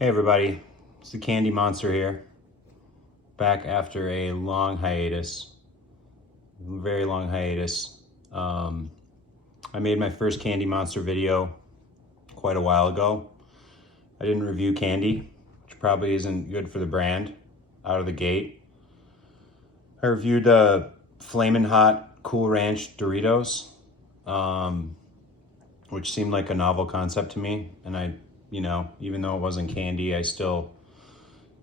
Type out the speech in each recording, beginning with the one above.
Hey everybody, it's the Candy Monster here, back after a long hiatus, very long hiatus. I made my first Candy Monster video quite a while ago. I didn't review candy, which probably isn't good for the brand out of the gate. I reviewed the Flamin' Hot Cool Ranch Doritos, which seemed like a novel concept to me, and even though it wasn't candy, I still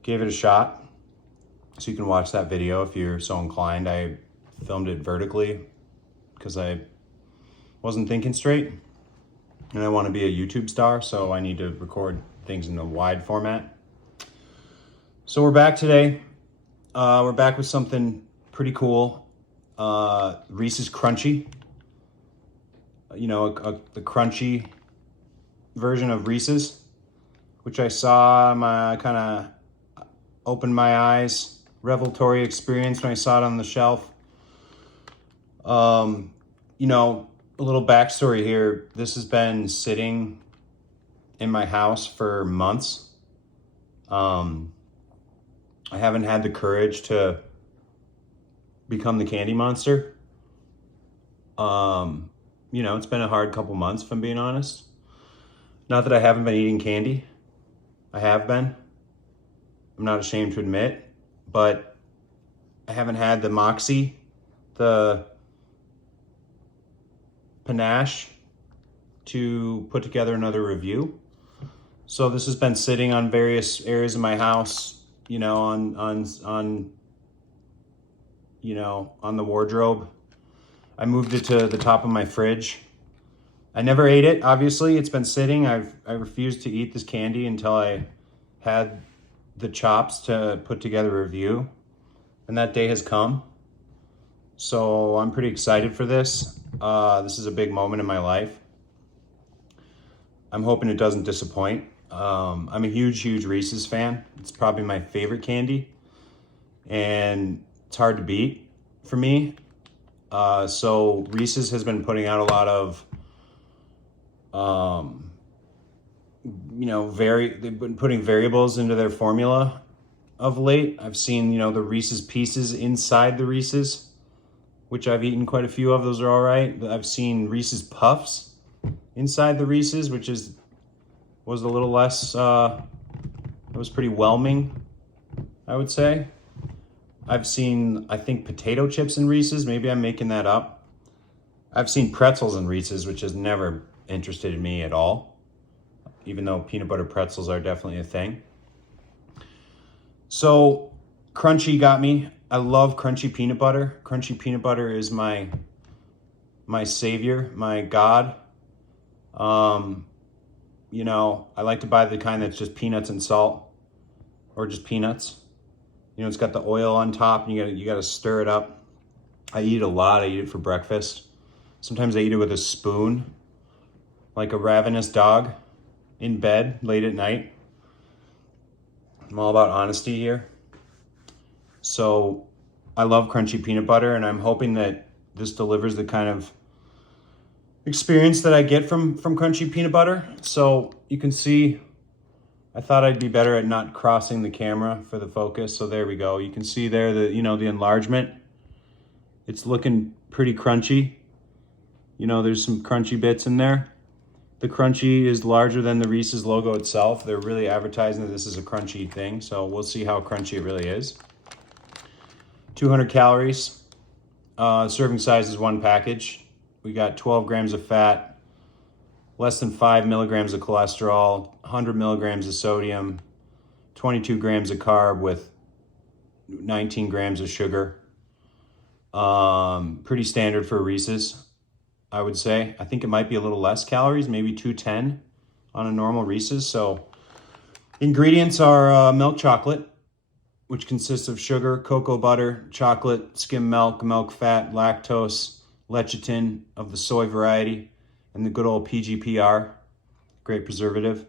gave it a shot. So you can watch that video if you're so inclined. I filmed it vertically because I wasn't thinking straight, and I want to be a YouTube star, so I need to record things in a wide format. So we're back today. We're back with something pretty cool. Reese's Crunchy. The crunchy version of Reese's, which I saw, kind of opened my eyes, revelatory experience when I saw it on the shelf. A little backstory here. This has been sitting in my house for months. I haven't had the courage to become the Candy Monster. It's been a hard couple months, if I'm being honest. Not that I haven't been eating candy. I have been. I'm not ashamed to admit, but I haven't had the moxie, the panache to put together another review. So this has been sitting on various areas of my house, on the wardrobe. I moved it to the top of my fridge. I never ate it, obviously. It's been sitting. I refused to eat this candy until I had the chops to put together a review. And that day has come. So I'm pretty excited for this. This is a big moment in my life. I'm hoping it doesn't disappoint. I'm a huge Reese's fan. It's probably my favorite candy. And it's hard to beat for me. So Reese's has been putting out a lot of, they've been putting variables into their formula of late. I've seen, the Reese's Pieces inside the Reese's, which I've eaten quite a few of. Those are all right. I've seen Reese's Puffs inside the Reese's, which was a little less, it was pretty whelming, I would say. I've seen, I think, potato chips in Reese's. Maybe I'm making that up. I've seen pretzels in Reese's, which has never interested me at all, even though peanut butter pretzels are definitely a thing. So crunchy got me. I love crunchy peanut butter. Crunchy peanut butter is my savior, my god. I like to buy the kind that's just peanuts and salt, or just peanuts. It's got the oil on top, and you gotta stir it up. I eat it a lot. I eat it for breakfast. Sometimes I eat it with a spoon, like a ravenous dog in bed late at night. I'm all about honesty here. So I love crunchy peanut butter, and I'm hoping that this delivers the kind of experience that I get from crunchy peanut butter. So you can see, I thought I'd be better at not crossing the camera for the focus. So there we go. You can see there the enlargement. It's looking pretty crunchy. There's some crunchy bits in there. The crunchy is larger than the Reese's logo itself. They're really advertising that this is a crunchy thing. So we'll see how crunchy it really is. 200 calories. Serving size is one package. We got 12 grams of fat, less than 5 milligrams of cholesterol, 100 milligrams of sodium, 22 grams of carb with 19 grams of sugar. Pretty standard for Reese's, I would say. I think it might be a little less calories, maybe 210 on a normal Reese's. So ingredients are milk chocolate, which consists of sugar, cocoa butter, chocolate, skim milk, milk fat, lactose, lecithin of the soy variety, and the good old PGPR, great preservative.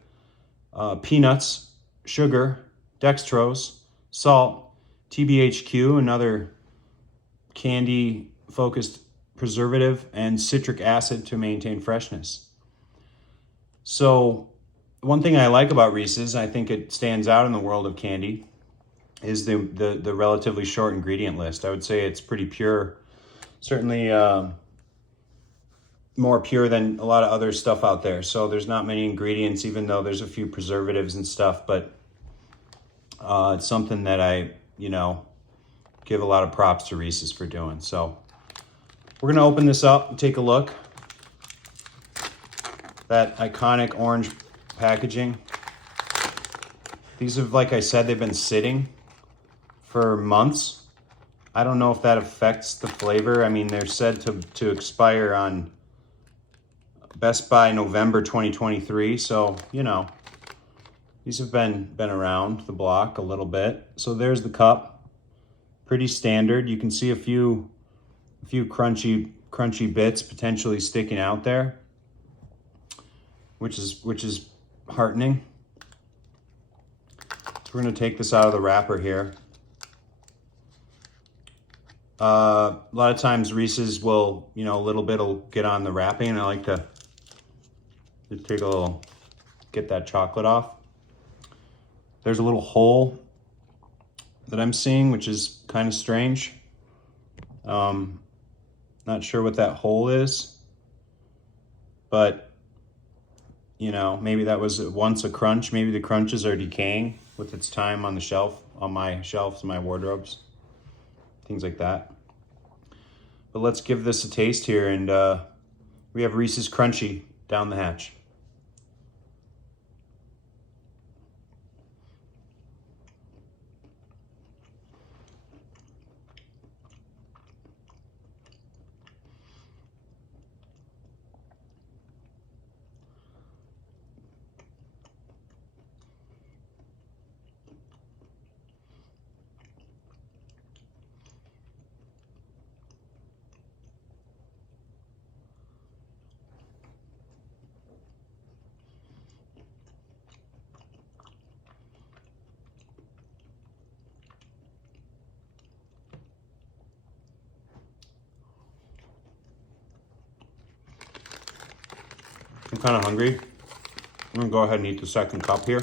Peanuts, sugar, dextrose, salt, TBHQ, another candy-focused preservative, and citric acid to maintain freshness. So one thing I like about Reese's, I think it stands out in the world of candy, is the relatively short ingredient list. I would say it's pretty pure. Certainly more pure than a lot of other stuff out there. So there's not many ingredients, even though there's a few preservatives and stuff, but it's something that I, give a lot of props to Reese's for doing. So we're gonna open this up and take a look. That iconic orange packaging. These have, like I said, they've been sitting for months. I don't know if that affects the flavor. I mean, they're said to expire on Best by November 2023. So, these have been around the block a little bit. So there's the cup. Pretty standard. You can see a few crunchy bits potentially sticking out there, which is heartening. So we're going to take this out of the wrapper here. A lot of times Reese's will, a little bit will get on the wrapping, and I like to take a little, get that chocolate off. There's a little hole that I'm seeing, which is kind of strange. Not sure what that hole is, but maybe that was once a crunch. Maybe the crunches are decaying with its time on the shelf, on my shelves, my wardrobes, things like that. But let's give this a taste here, and we have Reese's Crunchy down the hatch. I'm kind of hungry. I'm gonna go ahead and eat the second cup here.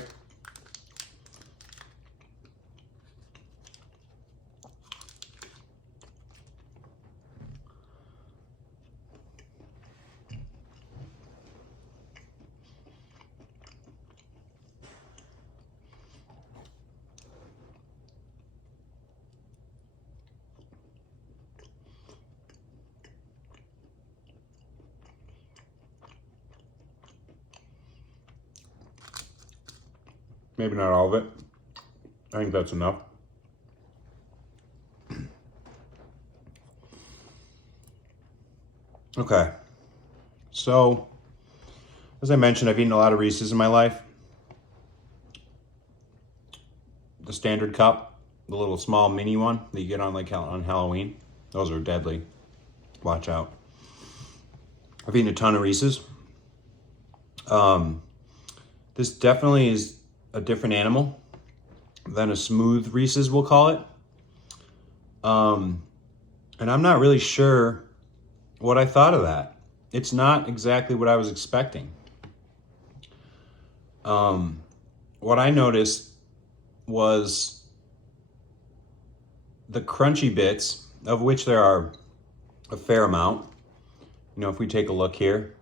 Maybe not all of it. I think that's enough. Okay. So, as I mentioned, I've eaten a lot of Reese's in my life. The standard cup, the little small mini one that you get on on Halloween, those are deadly. Watch out. I've eaten a ton of Reese's. This definitely is a different animal than a smooth Reese's, we'll call it. And I'm not really sure what I thought of that. It's not exactly what I was expecting. What I noticed was the crunchy bits, of which there are a fair amount. If we take a look here,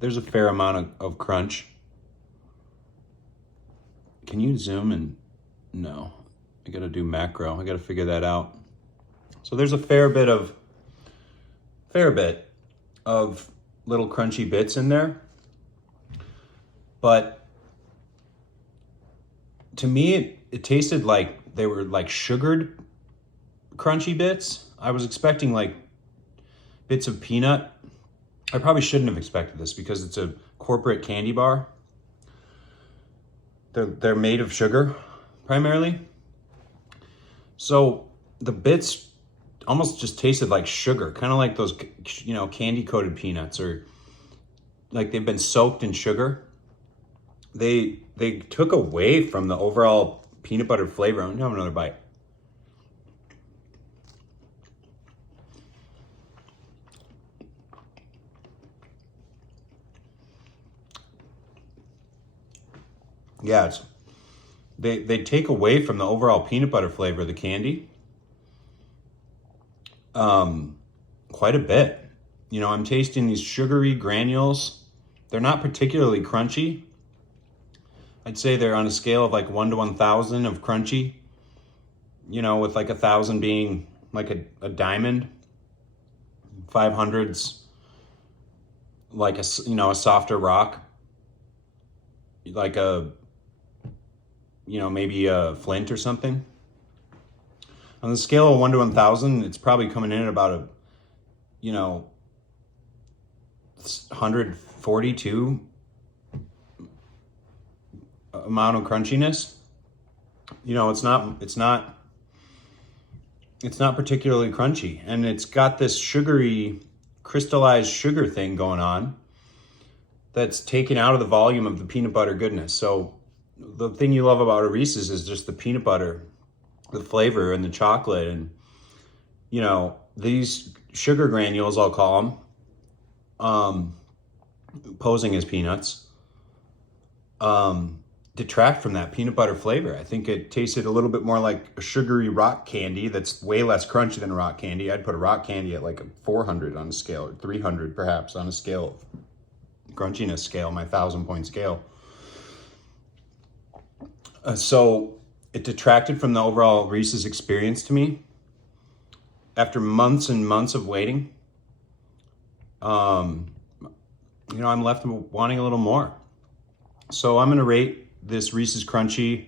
there's a fair amount of crunch. Can you zoom in? No, I gotta do macro. I gotta figure that out. So there's a fair bit of little crunchy bits in there. But to me, it tasted like they were like sugared crunchy bits. I was expecting like bits of peanut. I probably shouldn't have expected this because it's a corporate candy bar. They're made of sugar primarily. So the bits almost just tasted like sugar, kind of like those, candy coated peanuts, or like they've been soaked in sugar. They took away from the overall peanut butter flavor. I'm gonna have another bite. Yeah, they take away from the overall peanut butter flavor of the candy quite a bit. You know, I'm tasting these sugary granules. They're not particularly crunchy. I'd say they're on a scale of like 1 to 1,000 of crunchy, you know, with like 1,000 being like a diamond, 500's like a, you know, a softer rock, like a, you know, maybe a flint or something. On the scale of 1 to 1,000, it's probably coming in at about a, you know, 142 amount of crunchiness. You know, it's not particularly crunchy, and it's got this sugary, crystallized sugar thing going on that's taken out of the volume of the peanut butter goodness. So the thing you love about a Reese's is just the peanut butter, the flavor, and the chocolate, and you know, these sugar granules, I'll call them, posing as peanuts, detract from that peanut butter flavor. I think it tasted a little bit more like a sugary rock candy that's way less crunchy than a rock candy. I'd put a rock candy at like a 400 on a scale, or 300 perhaps on a scale, crunchiness scale, my 1,000-point scale. So it detracted from the overall Reese's experience to me. After months and months of waiting, you know, I'm left wanting a little more. So I'm gonna rate this Reese's Crunchy.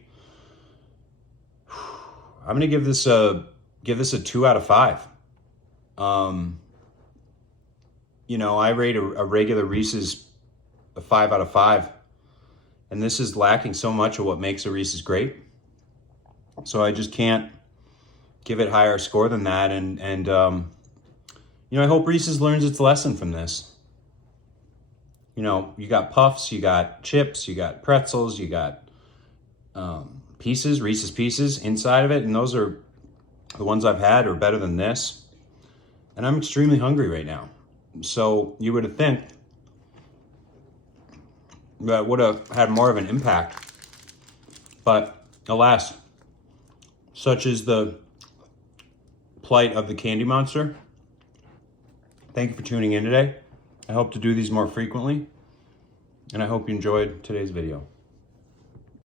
I'm gonna give this a 2 out of 5. You know, I rate a regular Reese's a 5 out of 5, and this is lacking so much of what makes a Reese's great. So I just can't give it higher score than that. And you know, I hope Reese's learns its lesson from this. You know, you got puffs, you got chips, you got pretzels, you got pieces, Reese's Pieces inside of it, and those are the ones I've had are better than this. And I'm extremely hungry right now. So you would have think that would have had more of an impact. But alas, such is the plight of the Candy Monster. Thank you for tuning in today. I hope to do these more frequently, and I hope you enjoyed today's video.